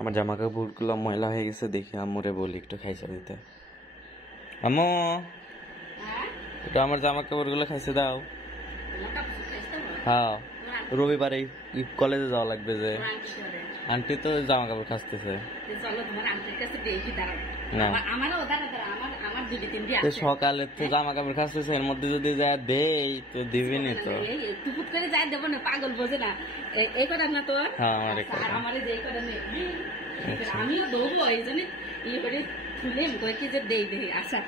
আমার জামা কাপড়গুলো ময়লা হয়ে গেছে, দেখি আম্মুরে বলি একটু খাইছে দিতে। আম্মু একটু আমার জামা কাপড়গুলো খাইছে দাও। হ্যাঁ, রবিবারে কলেজে যাওয়া লাগবে যে, আন্টি তো জামা কাপড় খাসতেছে। সকালে তো জামা কাপড় খাসতেছে, এর মধ্যে যদি যা দেই তো দিবিনি তো। দেবো না, পাগল বোঝে না এই কথা না তোর। হ্যাঁ, আমার আমিও দেবো এই জন্য ইয়ে করে খুলে কয়েকি যে দেই দেই। আচ্ছা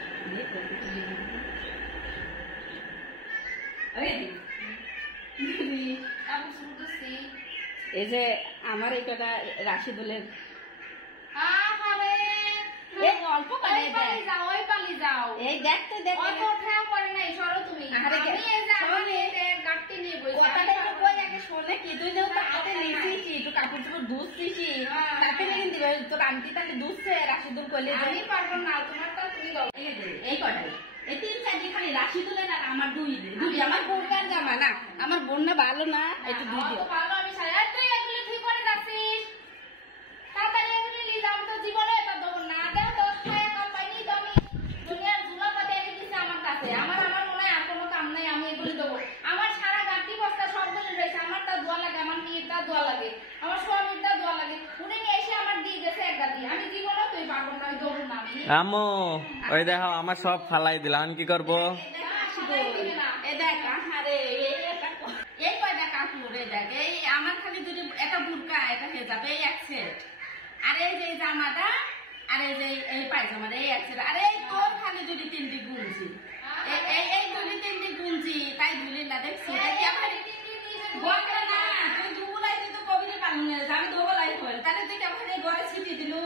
এই যে আমার এই কটা রাশিদুলের অল্প এই দেখতে শোনে কি তুই যেহেতু হাতে নিয়েছিস একটু কাপড় চোপড় ধুচ্ছিস, তাতে দিবে তোর আন্টি তাকে ধুচ্ছে। রাশিদুল কইলে আমি পারবো না, তোমারটা তুমি দাও। এই কটাই এই 3-4 খালি রাশিদুলের আর আমার দুই আমার বোনটার জামা না, আমার বোন না ভালো না, একটু দুই দিও। তুই এগুলো ঠিক করে যাচ্ছিস, তাড়াতাড়ি এগুলো নিয়ে যাও। তো জীবনে এটা দেবো না, দেখ 10 টাকা কম পাইনি তো আমি দুনিয়ার জুলা পাতে এনে দিচ্ছে আমার কাছে। আমার মনে হয় আর কোনো কাম নাই, আমি এগুলো দেবো। আমার সারা গাঁটি বস্তা সবগুলো রয়েছে, আমারটা দোয়া লাগে, আমার মেয়েরটা দোয়া লাগে, আমার স্বামীরটা দোয়া লাগে। উনি এসে আমার দিয়ে গেছে এক গাঁটি, আমি জীবনে তুই পারবো না, আমি দেবো না। আম্মু ওই দেখো আমার সব ফালাই দিলাম, আমি কি করবো? আমার খালি দুটো, একটা বুরকা, একটা হেজাব, এই এক সেট, আর এই যে জামাটা, আর এই যে এই পায়জামাটা, এই এক সেট। আর এই তোর খালি দুটি 3টি গুনছি, এই 2-3টি গুনছি, তাই ধুলি না দেখছি। তুই দুগুলাই তুই তো কবিতে পারলি না, আমি দুগুলাই হল, তাহলে তুই কেমন ঘরে ছিটি দিলু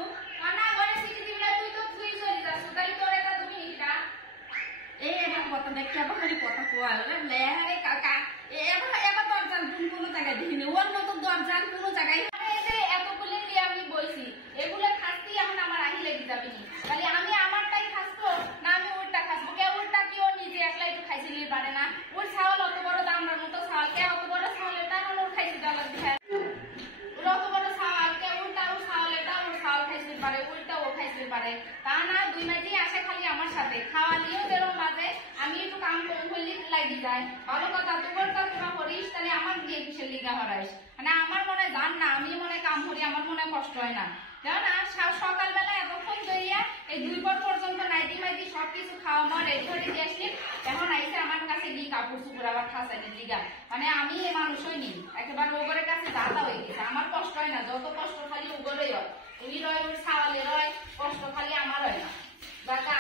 না? ঘরে ছিটি দিবি না, তুই তো তুই চলে যাচ্ছ, তাই তোর এটা তুমি এটা এই এবার কথা দেখ কেমন কথা কোয়া লেহারে কাকা। এবার দরজার কোনো জায়গায় দেখিনি, ওর মতো দরজার কোনো জায়গায় এতগুলো নিয়ে আমি বইছি, এগুলো খাসতি এখন আমার আহি লেগে যাবে নি। তাহলে আমি আমারটাই খাসবো না আমি ওরটা খাসবো? কে ওরটা কি ও নিজে একলাই তো খাইছিলি পারে না? ওর ছাওয়াল অত বড় দামটার মতো ছাওয়াল, কে অত বড় ছাওয়ালের টান ওর খাইছি ডলার দিয়ে, ওর অত বড় ছাওয়াল, কে ওরটা ওর ছাওয়ালের টান ওর ছাওয়াল খাইছিলি পারে, ওইটা ও খাইছিলি পারে। তা না, 2 মাঝি আসে খালি আমার সাথে খাওয়া নিয়েও যেরকম বাজে, আমি একটু কাম করলি লাগি যায়। ভালো কথা, তোরটা তোরা করিস, তাহলে আমার দিয়ে কিসের লিগা হরাইস? মানে আমার মনে জান না, আমি মনে কাম করি, আমার মনে কষ্ট হয় না। জানো না, সকালবেলা এতক্ষণ ধরিয়া এই 2 পর পর্যন্ত নাইটি মাইটি সবকিছু খাওয়া আমার রেডি করে দিয়ে আসলি, এখন আইসে আমার কাছে দিয়ে কাপড় চুপড় আবার খাসাইতে লিগা। মানে আমি এই মানুষই নেই, একেবারে ওগরের কাছে দাদা হয়ে গেছে। আমার কষ্ট হয় না, যত কষ্ট খালি ওগরেই হয়, ওই রয় ওর ছাওয়ালে রয়, কষ্ট খালি আমার হয় না।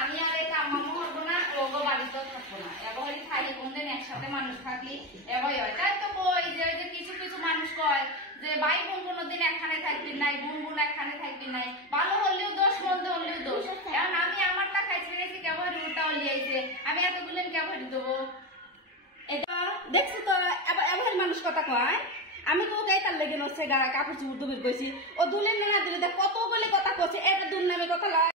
আমি আর এটা আম্মামু হবো না, ওগো বাড়িতেও থাকবো না। এবার খালি কোনদিন একসাথে মানুষ থাকলি এবাই হয়। তাই তো কই যে কিছু কিছু মানুষ কয় যে ভাই বোন কোনোদিন একখানে থাকবি নাই, বোন বোন একখানে থাকবি নাই, ভালো হলেও দোষ মন্দ হলেও দোষ। কারণ আমি আমারটা খাইতে গেছি, কেবল ওটাও লিয়েছে, আমি এতগুলো কেবল দেবো? এটা দেখছি তো এবার মানুষ কথা কয়, আমি তো ওকে তার লেগে নচ্ছে কাপড় চুপড় দুবির কইছি, ও দুলেন না দিলে কত বলে কথা কচ্ছে, এটা দুর নামে কথা